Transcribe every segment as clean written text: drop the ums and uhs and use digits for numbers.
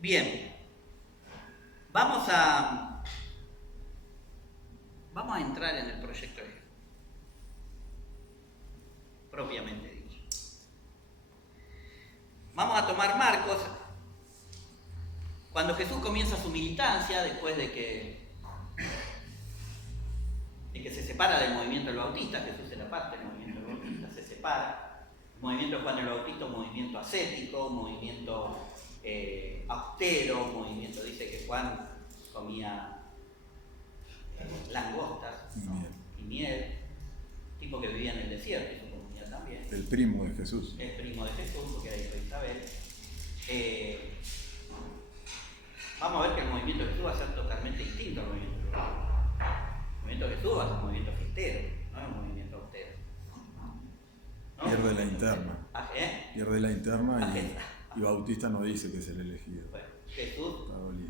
Bien, vamos a entrar en el proyecto de Jesús, propiamente dicho. Vamos a tomar Marcos, cuando Jesús comienza su militancia, después de que se separa del movimiento del Bautista. Jesús era parte del movimiento del Bautista, se separa. El movimiento de Juan el Bautista, un movimiento ascético, un movimiento austero, un movimiento, dice que Juan comía langostas, ¿no? Y miel, tipo que vivía en el desierto y su comunidad también. El primo de Jesús. El primo de Jesús, porque era hijo de Isabel. Vamos a ver que el movimiento de Jesús va a ser totalmente distinto al movimiento de Jesús. El movimiento de Jesús va a ser un movimiento fiestero, no es un movimiento austero, ¿no? Pierde la interna. Pierde la interna y Bautista no dice que es el elegido. Bueno,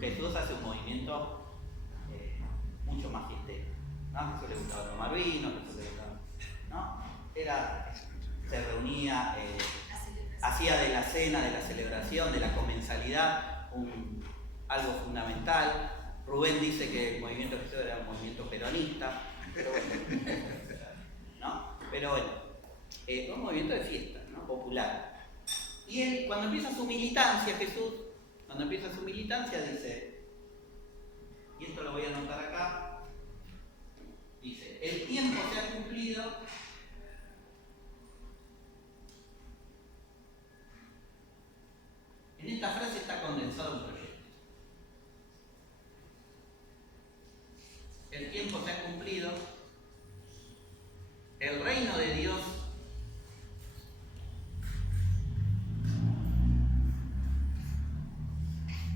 Jesús hace un movimiento mucho más fiestero, ¿no? A Jesús le gustaba tomar vino, Jesús le gustaba, ¿no? Se reunía, hacía de la cena, de la celebración, de la comensalidad, algo fundamental. Rubén dice que el movimiento de Jesús era un movimiento peronista, pero bueno, ¿no? Pero bueno, un movimiento de fiesta, ¿no? Popular. Y él, cuando empieza su militancia, Jesús, dice, y esto lo voy a anotar acá, dice, el tiempo se ha cumplido. En esta frase está condensado un proyecto. El tiempo se ha cumplido, el reino de Dios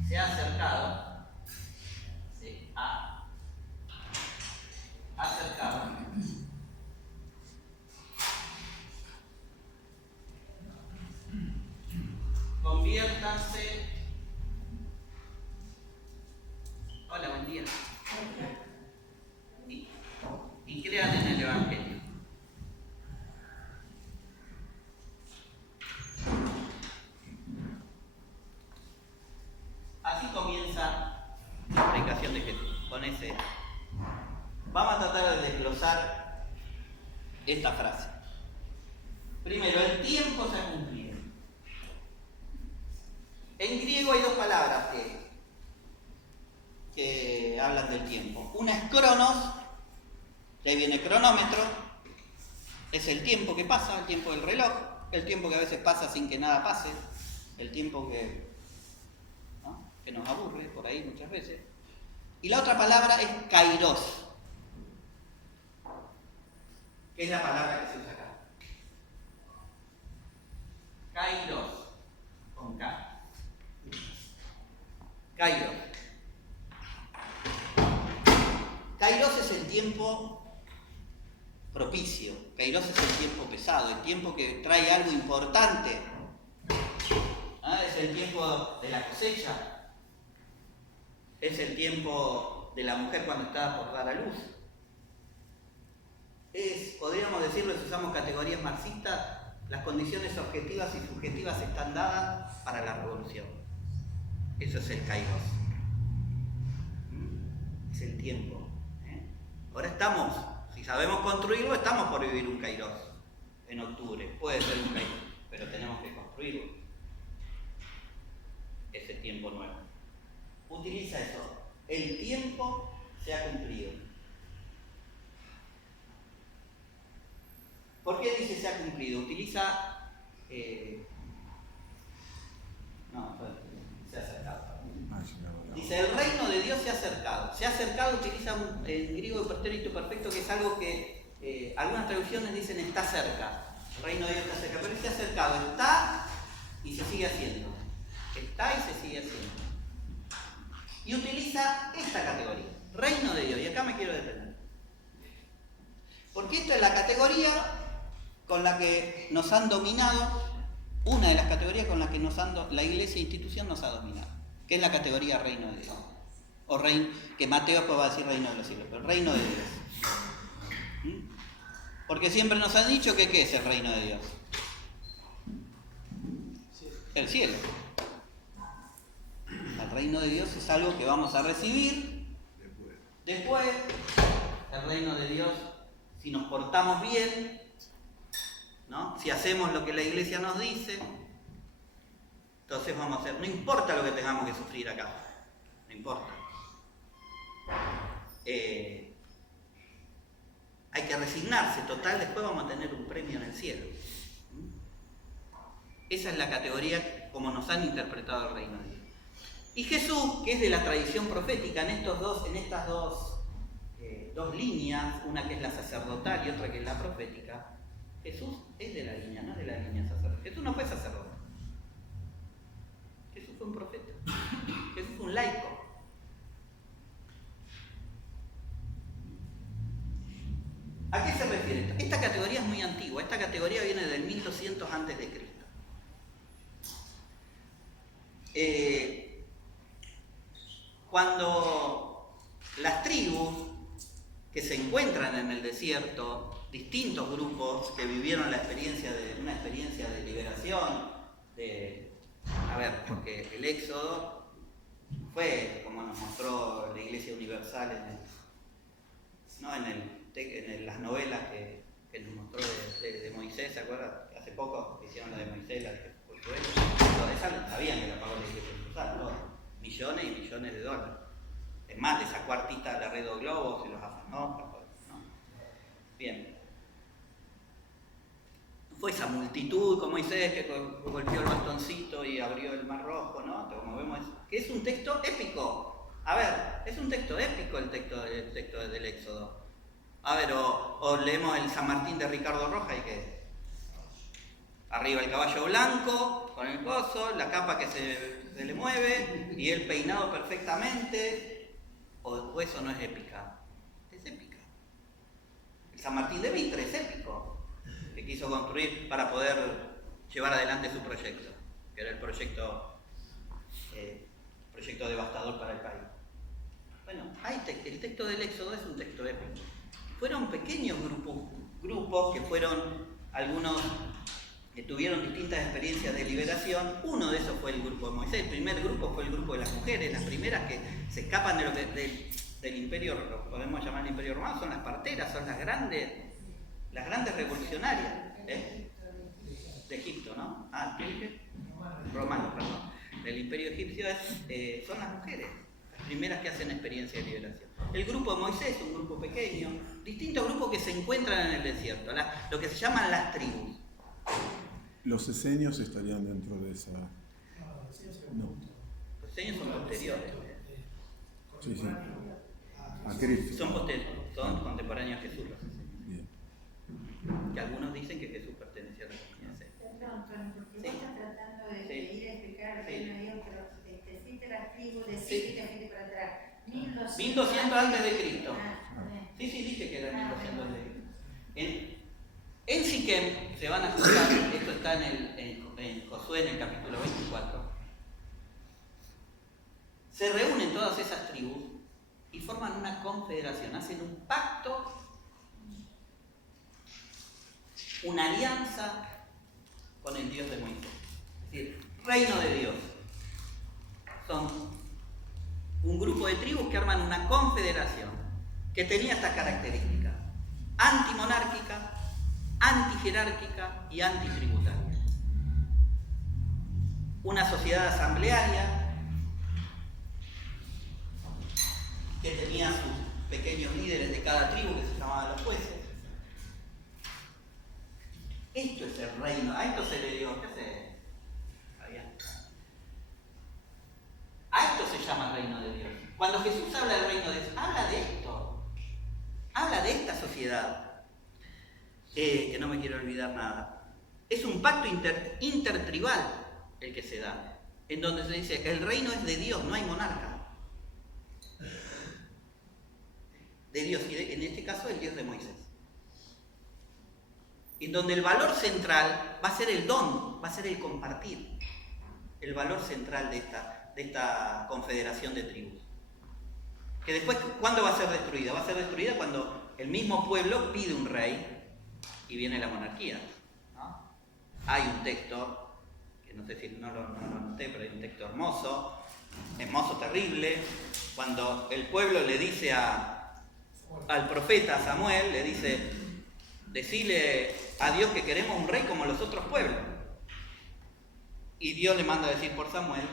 se ha acercado, conviértanse. Hola, buen día. Y crean en el Evangelio. Así comienza la predicación de Jesús, con ese. Vamos a tratar de desglosar esta frase. Primero, el tiempo se ha cumplido. En griego hay dos palabras que hablan del tiempo. Una es cronos, de ahí viene cronómetro, es el tiempo que pasa, el tiempo del reloj, el tiempo que a veces pasa sin que nada pase, el tiempo que nos aburre por ahí muchas veces. Y la otra palabra es kairos, que es la palabra que se usa acá. Kairos, con K. Kairos. Kairos es el tiempo propicio, kairos es el tiempo pesado, el tiempo que trae algo importante. Es el tiempo de la cosecha, es el tiempo de la mujer cuando está por dar a luz. Podríamos decirlo, si usamos categorías marxistas, las condiciones objetivas y subjetivas están dadas para la revolución. Eso es el kairos. Es el tiempo. Ahora estamos, si sabemos construirlo, estamos por vivir un kairos en octubre. Puede ser un kairos, pero tenemos que construirlo. Ese tiempo nuevo. Utiliza eso. El tiempo se ha cumplido. ¿Por qué dice se ha cumplido? Utiliza... se ha acercado. Dice, el reino de Dios se ha acercado. Se ha acercado, utiliza en griego el pretérito perfecto, que es algo que algunas traducciones dicen está cerca. El reino de Dios está cerca, pero se ha acercado. Está y se sigue haciendo. Está y se sigue haciendo. Y utiliza esta categoría, reino de Dios. Y acá me quiero detener. Porque esta es la categoría con la que nos han dominado, una de las categorías con las que la iglesia e institución nos ha dominado, que es la categoría reino de Dios. O reino, que Mateo después va a decir reino de los cielos, pero reino de Dios. Porque siempre nos han dicho que ¿qué es el reino de Dios? El cielo. reino de Dios es algo que vamos a recibir después. El reino de Dios, si nos portamos bien, ¿no? Si hacemos lo que la iglesia nos dice, entonces vamos a hacer, no importa lo que tengamos que sufrir acá, no importa. Hay que resignarse, total, después vamos a tener un premio en el cielo. Esa es la categoría como nos han interpretado el reino de Dios. Y Jesús, que es de la tradición profética, en estas dos líneas, una que es la sacerdotal y otra que es la profética, Jesús es de la línea, no es de la línea sacerdotal. Jesús no fue sacerdote. Jesús fue un profeta. Jesús fue un laico. ¿A qué se refiere esto? Esta categoría es muy antigua. Esta categoría viene del 1200 a.C. Cuando las tribus que se encuentran en el desierto, distintos grupos que vivieron una experiencia de liberación, porque el Éxodo fue, como nos mostró la Iglesia Universal en las novelas que nos mostró de Moisés, ¿se acuerdan? Hace poco hicieron la de Moisés, la que fue esa sabían que la pagó la Iglesia Universal, ¿no? Millones y millones de dólares. Es más, le sacó artistas de Red Globos y los afanó, ¿no? Bien. Fue esa multitud con Moisés que golpeó el bastoncito y abrió el Mar Rojo, ¿no? Como vemos, que es un texto épico. A ver, es un texto épico el texto del Éxodo. A ver, o leemos el San Martín de Ricardo Roja y que arriba el caballo blanco con el coso, la capa que se le mueve y él peinado perfectamente. O eso no es épica, es épica. El San Martín de Mitre es épico, que quiso construir para poder llevar adelante su proyecto, que era el proyecto devastador para el país. Bueno, el texto del Éxodo es un texto épico. Fueron pequeños grupos que fueron algunos que tuvieron distintas experiencias de liberación. Uno de esos fue el grupo de Moisés. El primer grupo fue el grupo de las mujeres. Las primeras que se escapan del imperio, lo podemos llamar el imperio romano, son las parteras, son las grandes revolucionarias de Egipto, ¿no? Romano, perdón. Del imperio egipcio son las mujeres, las primeras que hacen experiencia de liberación. El grupo de Moisés, un grupo pequeño, distintos grupos que se encuentran en el desierto, lo que se llaman las tribus. ¿Los esenios estarían dentro de esa...? No. Los esenios son posteriores. Sí. A Cristo. Son contemporáneos a Jesús los esenios. Bien. Que algunos dicen que Jesús pertenecía a la comunidad esenia. Perdón, porque vos estás tratando de ir a explicar el reino de Dios, pero deciste las tribus, deciste que fuiste para atrás. 1200 antes de Cristo. Sí, dije que era 1200 antes de Cristo. En Siquem se van a juzgar, esto está en Josué en el capítulo 24, se reúnen todas esas tribus y forman una confederación, hacen un pacto, una alianza con el Dios de Moisés. Es decir, reino de Dios. Son un grupo de tribus que arman una confederación que tenía estas características: antimonárquica, antijerárquica y antitributaria. Una sociedad asamblearia que tenía sus pequeños líderes de cada tribu que se llamaban los jueces. Esto es el reino. A esto se le dio, ¿qué sé? A esto se llama el reino de Dios. Cuando Jesús habla del reino de Dios, habla de esto. Habla de esta sociedad. Que no me quiero olvidar nada. Es un pacto intertribal el que se da, en donde se dice que el reino es de Dios, no hay monarca. De Dios, y en este caso el Dios de Moisés. En donde el valor central va a ser el don, va a ser el compartir. El valor central de esta confederación de tribus. Que después, ¿cuándo va a ser destruida? Va a ser destruida cuando el mismo pueblo pide un rey y viene la monarquía, ¿no? Hay un texto, que no sé si no lo noté, pero hay un texto hermoso, hermoso, terrible, cuando el pueblo le dice al profeta Samuel, le dice, decile a Dios que queremos un rey como los otros pueblos. Y Dios le manda a decir por Samuel,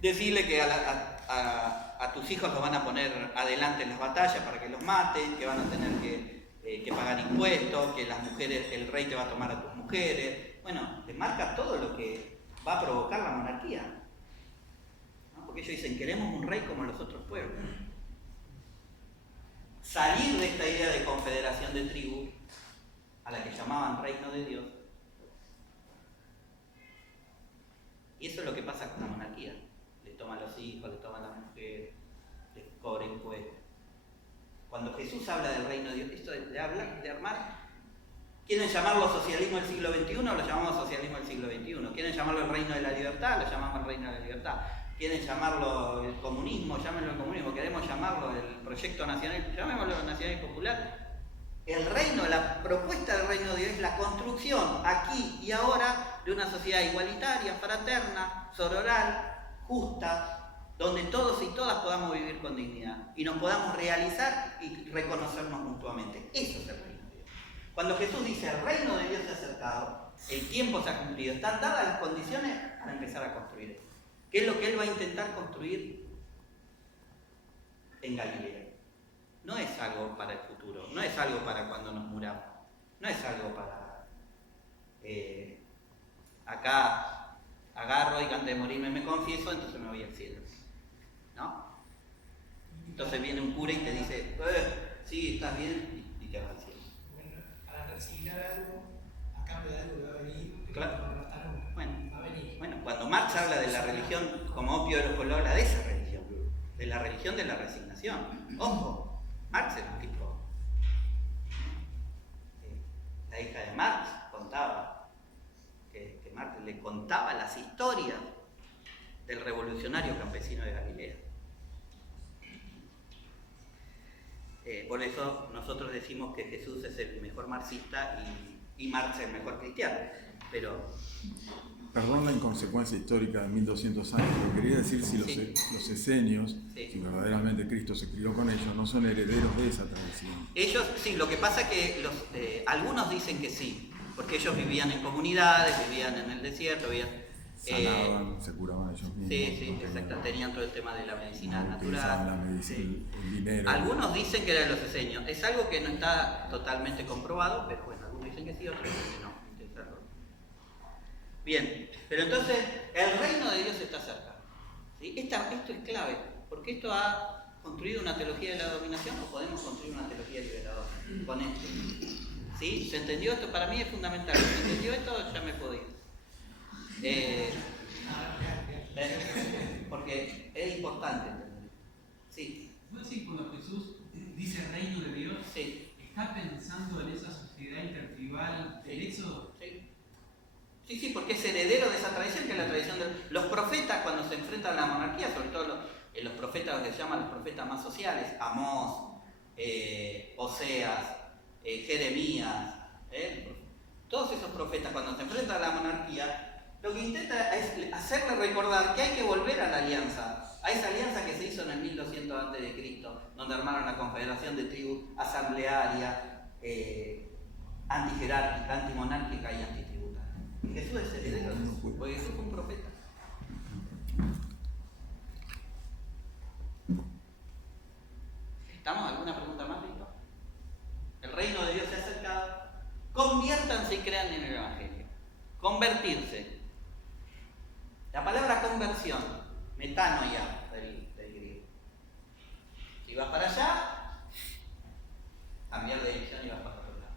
decirle que a tus hijos los van a poner adelante en las batallas para que los maten, que van a tener que pagar impuestos, que las mujeres, el rey te va a tomar a tus mujeres. Bueno, te marca todo lo que va a provocar la monarquía, ¿no? Porque ellos dicen, queremos un rey como los otros pueblos. Salir de esta idea de confederación de tribus, a la que llamaban reino de Dios. Y eso es lo que pasa con la monarquía. Le toman los hijos, le toman las mujeres, les cobran impuestos. Cuando Jesús habla del reino de Dios, esto de armar, quieren llamarlo socialismo del siglo XXI, lo llamamos socialismo del siglo XXI. Quieren llamarlo el reino de la libertad, lo llamamos el reino de la libertad. Quieren llamarlo el comunismo, llámenlo el comunismo. Queremos llamarlo el proyecto nacional, llamémoslo nacional y popular. El reino, la propuesta del reino de Dios es la construcción aquí y ahora de una sociedad igualitaria, fraterna, sororal, justa, donde todos y todas podamos vivir con dignidad y nos podamos realizar y reconocernos mutuamente. Eso es el reino de Dios. Cuando Jesús dice el reino de Dios se ha acercado, el tiempo se ha cumplido, están dadas las condiciones para empezar a construir esto. ¿Qué es lo que Él va a intentar construir en Galilea? No es algo para el futuro, no es algo para cuando nos muramos, no es algo para acá agarro y antes de morirme me confieso, entonces me voy al cielo, ¿no? Entonces viene un cura y te dice, sí, estás bien, y te vas al cielo. Bueno, para resignar algo, a cambio de algo que va a venir, claro. Va a venir. Bueno, cuando Marx habla de la religión como opio de los pueblos, habla de esa religión, de la religión de la resignación. Ojo. Marx era un tipo. La hija de Marx contaba que Marx le contaba las historias del revolucionario campesino de Galilea. Por eso nosotros decimos que Jesús es el mejor marxista y Marx el mejor cristiano. Pero perdón la inconsecuencia histórica de 1200 años, pero quería decir si los esenios, si verdaderamente Cristo se crió con ellos, no son herederos de esa tradición. Ellos sí, lo que pasa es que algunos dicen que sí, porque ellos vivían en comunidades, vivían en el desierto, sanaban, se curaban ellos mismos. Sí, exacto, tenían todo el tema de la medicina natural. La medicina, el dinero. Algunos dicen que eran los esenios, es algo que no está totalmente comprobado, pero bueno, algunos dicen que sí, otros dicen que no. Bien, pero entonces el reino de Dios está cerca. ¿Sí? Esto es clave, porque esto ha construido una teología de la dominación o podemos construir una teología liberadora con esto. ¿Sí? ¿Se entendió esto? Para mí es fundamental. ¿Se entendió esto? Ya me puedo ir. Porque es importante entender. Sí. ¿Vos decís cuando Jesús dice reino de Dios? Sí. ¿Está pensando en esa sociedad intertribal del Éxodo? Sí, porque es heredero de esa tradición, que es la tradición de los profetas cuando se enfrentan a la monarquía, sobre todo los profetas que se llaman los profetas más sociales, Amós, Oseas, Jeremías, todos esos profetas cuando se enfrentan a la monarquía, lo que intenta es hacerle recordar que hay que volver a la alianza, a esa alianza que se hizo en el 1200 a.C., donde armaron la confederación de tribus asamblearia, antijerárquica, antimonárquica y antitributaria. Jesús es heredero, porque Jesús fue un profeta. ¿Estamos? ¿Alguna pregunta más, Víctor? El reino de Dios se ha acercado. Conviértanse y crean en el Evangelio. Convertirse. La palabra conversión, metanoia del griego. Si vas para allá, cambiar de dirección y vas para otro lado.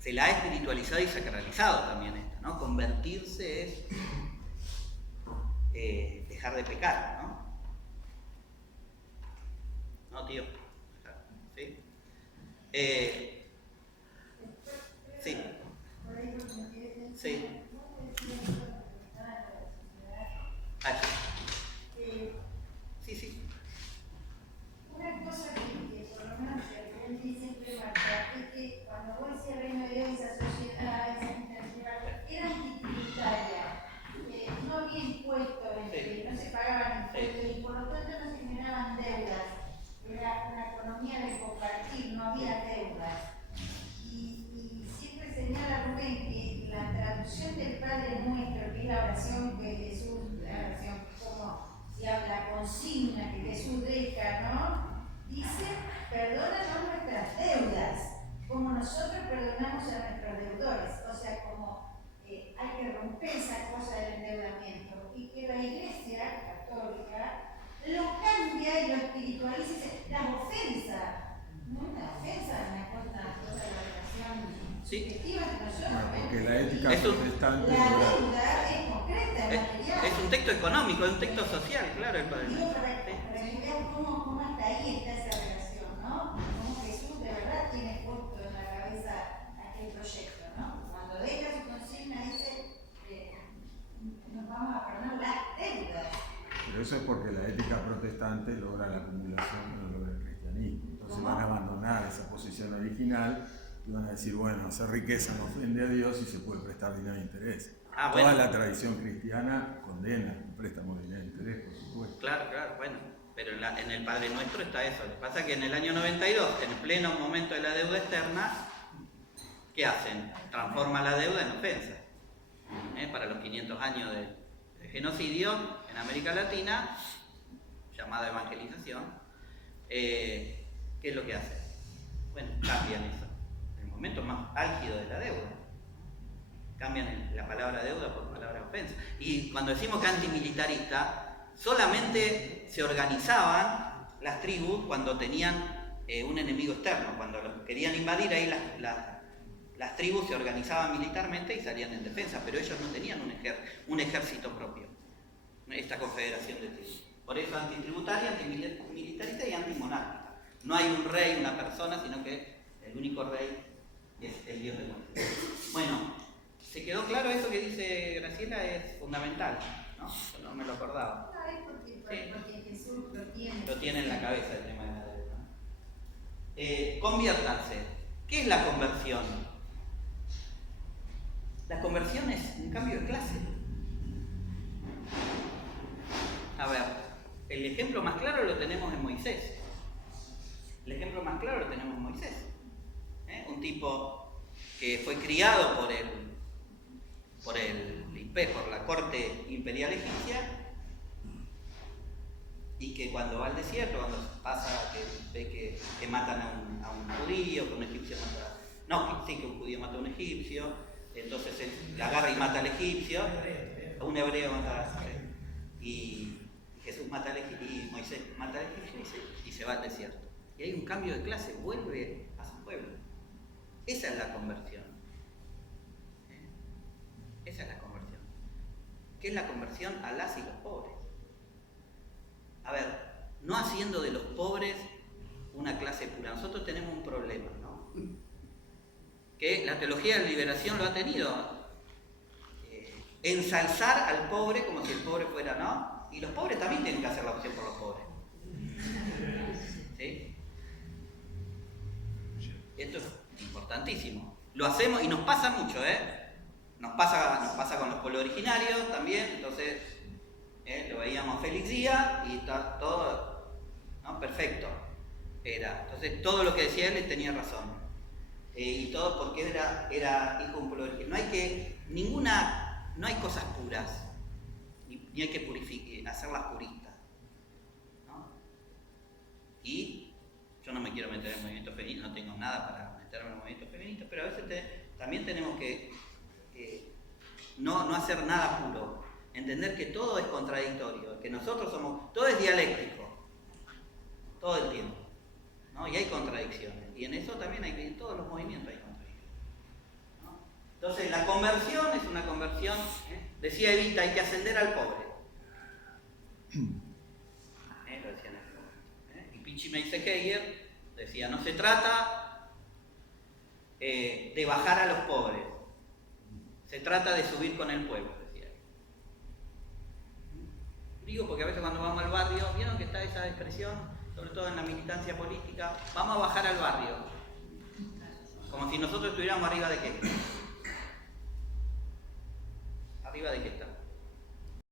Se la ha espiritualizado y sacralizado también esta, ¿no? Convertirse es dejar de pecar, ¿no? No, tío. ¿Sí? Sí. Sí. Sí. Una cosa que por lo menos aprendí siempre marcar es que cuando vos decías reino de Dios, esa sociedad, esa internacional, era antitributaria, no había impuestos, no se pagaban y por lo tanto no se generaban deudas. Era una economía de compartir, no había deudas. Y siempre señala Rubén que la traducción del Padre Nuestro, que es la oración que Jesús, la oración como si habla consigna que Jesús deja, ¿no? Dice, perdónanos nuestras deudas, como nosotros perdonamos a nuestros deudores. O sea, como hay que romper esa cosa del endeudamiento y que la Iglesia católica lo cambia y lo espiritualiza y dice, las ofensas, no una ofensa, una cosa de la relación subjetiva que nosotros porque la ética protestante la deuda es concreta, es material. Es un texto económico, es un texto social, claro, el Padre. Digo, para que vean cómo hasta ahí está esa relación, ¿no? Cómo Jesús de verdad tiene puesto en la cabeza aquel proyecto, ¿no? Cuando deja su consigna dice, nos vamos a perdonar las deudas. Pero eso es porque la ética protestante logra la acumulación que no logra el cristianismo. Entonces van a abandonar esa posición original y van a decir, bueno, hacer riqueza no ofende a Dios y se puede prestar dinero de interés. Toda la tradición cristiana condena el préstamo de dinero de interés, por supuesto. Claro, bueno. Pero en el Padre Nuestro está eso. Lo que pasa es que en el año 92, en el pleno momento de la deuda externa, ¿qué hacen? Transforman la deuda en ofensa. Para los 500 años de genocidio en América Latina, llamada evangelización, ¿qué es lo que hacen? Bueno, cambian eso. En el momento más álgido de la deuda. Cambian la palabra deuda por palabra ofensa. Y cuando decimos que antimilitarista, solamente se organizaban las tribus cuando tenían un enemigo externo. Cuando los querían invadir, ahí las tribus se organizaban militarmente y salían en defensa, pero ellos no tenían un ejército propio, esta confederación de tribus. Por eso antitributaria, antimilitarista y antimonárquica. No hay un rey, una persona, sino que el único rey es el Dios de muerte. Bueno, ¿se quedó claro eso que dice Graciela? Es fundamental, ¿no? Yo no me lo acordaba. No, es porque Jesús lo tiene en la cabeza el tema de la deuda. Conviértanse. ¿Qué es la conversión? La conversión es un cambio de clase. A ver, el ejemplo más claro lo tenemos en Moisés. El ejemplo más claro lo tenemos en Moisés. Un tipo que fue criado por la corte imperial egipcia y que cuando va al desierto, cuando pasa que ve que matan a un judío, que un egipcio mata... No, sí que un judío mata a un egipcio, entonces él agarra y mata al egipcio, a un hebreo mata a y Jesús mata al egipcio, y Moisés mata al egipcio y se va al desierto. Y hay un cambio de clase, vuelve a su pueblo. Esa es la conversión. Esa es la conversión. ¿Qué es la conversión? A las y los pobres. A ver, no haciendo de los pobres una clase pura. Nosotros tenemos un problema, ¿no? Que la teología de la liberación lo ha tenido. Ensalzar al pobre como si el pobre fuera, ¿no? Y los pobres también tienen que hacer la opción por los pobres. ¿Sí? Esto es importantísimo. Lo hacemos y nos pasa mucho, Nos pasa con los pueblos originarios también, entonces lo veíamos Félix Díaz y está todo, ¿no? Perfecto. Entonces todo lo que decía él tenía razón. Y todo porque era hijo de un pueblo original. No hay cosas puras, ni hay que hacerlas puristas, ¿no? Y yo no me quiero meter en el movimiento feminista, no tengo nada para meterme en el movimiento feminista, pero a veces también tenemos que no hacer nada puro, entender que todo es contradictorio, que nosotros todo es dialéctico, todo el tiempo, ¿no? Y hay contradicciones, y en eso también en todos los movimientos hay contradicciones, ¿no? Entonces la conversión es una conversión, decía Evita, hay que ascender al pobre, lo decían el pobre, y Pichi Meissekeyer decía, no se trata de bajar a los pobres, se trata de subir con el pueblo, decía. Digo porque a veces cuando vamos al barrio, ¿vieron que está esa expresión? Sobre todo en la militancia política, vamos a bajar al barrio. Como si nosotros estuviéramos arriba de qué. ¿Arriba de qué está?